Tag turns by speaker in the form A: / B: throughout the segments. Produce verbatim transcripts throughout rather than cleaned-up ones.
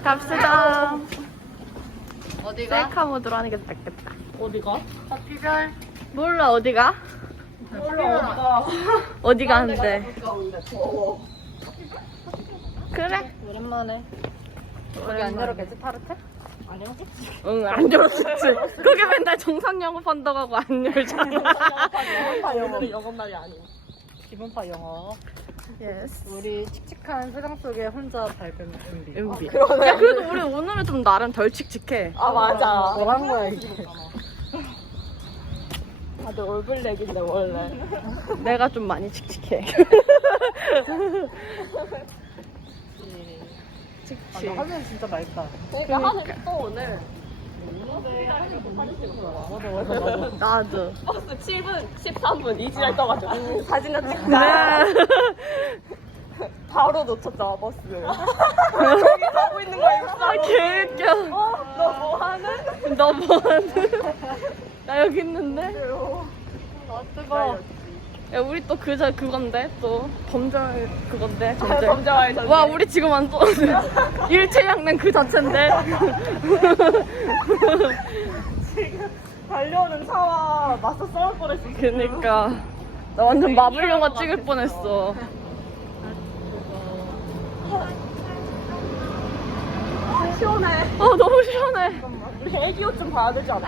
A: 갑시다.
B: 어디가?
A: 셀카 모드로 하는 게 낫겠다.
B: 어디가?
A: 비별. 몰라 어디가?
B: 몰라.
A: 어디 가는데? 그래?
B: 오랜만에. 여기 안 열었겠지, 파르테? 안 열었겠지?
A: 응, 안 열었겠지. 그게 맨날 정상 영업한다고 하고 안 열잖아.
B: 기본파 영어. 영업날이 아니고. 기본파 영어.
A: 예스.
B: 우리 칙칙한 세상 속에 혼자 밟은 엠비.
A: 엠비. 야, 그래도 우리 오늘은 좀 나름 덜 칙칙해.
B: 아, 맞아. 뭐라는 거야, 이게. 다들 올블랙인데, 원래.
A: 내가 좀 많이 칙칙해.
B: 아, 나 하늘 진짜 맑다.
A: 그러니까 하늘
B: 또 오늘. 맞아, 맞아, 맞아.
A: 나도.
B: 버스 칠 분, 십삼 분 이지랄 떠가지고 사진을 찍자.
A: 네.
B: 바로 놓쳤잖아, 버스. 여기 가고 있는 거야, 이거.
A: 아, 개웃겨.
B: 어? 너 뭐 하는?
A: 너 뭐하는? 나 여기 있는데?
B: 아, 뜨거워.
A: 야, 우리 또 그저 그건데? 또 범절 그건데?
B: 범죄와의 전쟁.
A: 와, 우리 지금 완전 일체양난 그 자체인데?
B: 지금 달려오는 차와 맞서 싸울 뻔했어.
A: 그니까. 나 완전 마블 영화 찍을 뻔했어.
B: 시원해.
A: 어, 너무 시원해.
B: 우리 애기 옷 좀 봐야 되지 않아?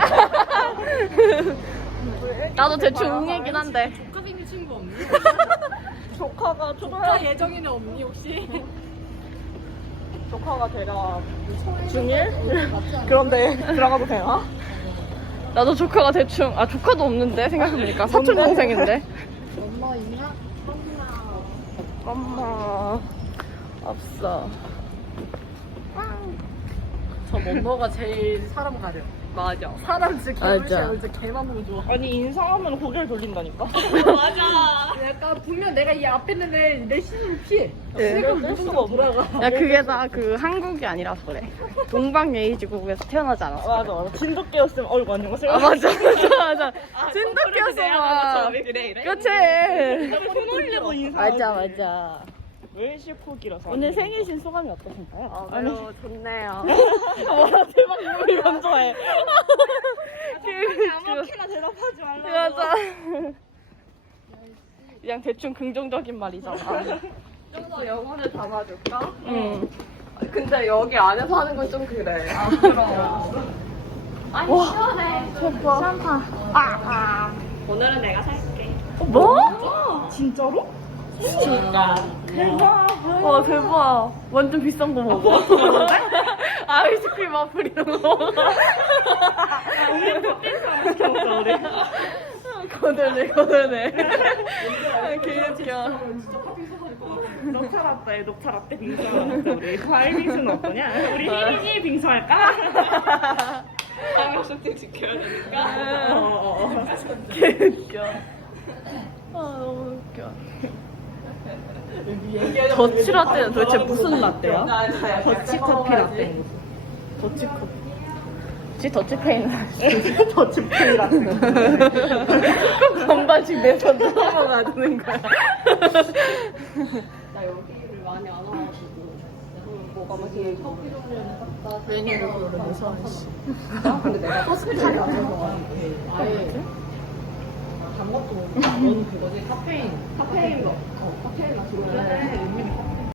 A: 나도 대충 웅이긴 한데.
C: 조카 생긴 친구 없니?
B: 조카가
C: 조카
B: 초등학교
C: 예정이는 없니 혹시?
B: 조카가 대략
A: 중일?
B: 그런데 들어가도 되나?
A: 나도 조카가 대충, 아, 조카도 없는데, 생각해보니까. 사촌 동생인데.
C: 엄마 있나?
A: 엄마. 없어.
B: 저 멤버가 제일 사람 가려.
A: 맞아.
B: 사람 진짜
A: 맞아.
B: 개물시야. 진짜 개만 보면 좋아. 아니 인사하면 고개를 돌린다니까.
C: 약간 분명 내가 이 앞에 있는 애, 내 시선을 피해.
A: 네.
C: 그럼 무조건 돌아가.
A: 야, 그게 다 그 한국이 아니라서 그래. 동방예의지국에서 태어나지 않았어.
B: 맞아 맞아. 진돗개였으면 얼굴 안녕하세요.
A: 아, 맞아, 맞아, 맞아. 진돗개였어, 막.
B: 왜 그래 이래?
A: 그치?
B: 손 올리고 인사.
A: 맞아, 맞아.
B: 왜 실콕이라서.
A: 오늘 생일신 소감이 어떠신가요?
B: 아,
A: 아니,
B: 좋네요.
A: 와, 대박, 뭐 이런 좋아해.
B: 아무렇게나 대답하지 말라.
A: 맞아. 그냥 대충 긍정적인 말이잖아.
B: 좀 더 영혼을 담아줄까?
A: 응.
B: 근데 여기 안에서 하는 건 좀 그래. 아, 그럼. 아니, 시원해.
A: 시원하. 아, 아.
B: 오늘은 내가 살게.
A: 뭐?
B: 진짜로? 진짜. 대박.
A: 와, 대박. 완전 비싼 거 먹어. 아이스크림 와플 이런 거 먹어.
B: 우리 팥빙수 안 시켰어, 우리.
A: 거들네, 거들네. 아, 개웃겨.
B: 녹차 라떼, 녹차 라떼 빙수 하나 먹자, 우리. 과일 빙수는 어떠냐? 우리 희민이 빙수 할까? 방역 수칙 지켜야 되니까. 어, 어, 어.
A: 개웃겨. 아, 너무 웃겨. 더치 라떼는 도대체 무슨 라떼야?
B: 더치 커피 라떼.
A: 더치 커피. 혹시 더치 페인
B: 더치 커피 라떼.
A: 꼭 반반씩 내서 넣어먹어야 되는 거야.
B: 나 여기를 많이 안 와가지고. 뭐가 막 이렇게 커피 종류는 샀다.
A: 메뉴를 고르면서.
B: 근데 내가 커피 종류 안 먹어가지고. 아예. 단 것도 너는 그거지 카페인 카페인 거 어, 카페인 맛 그래 은근히 카페인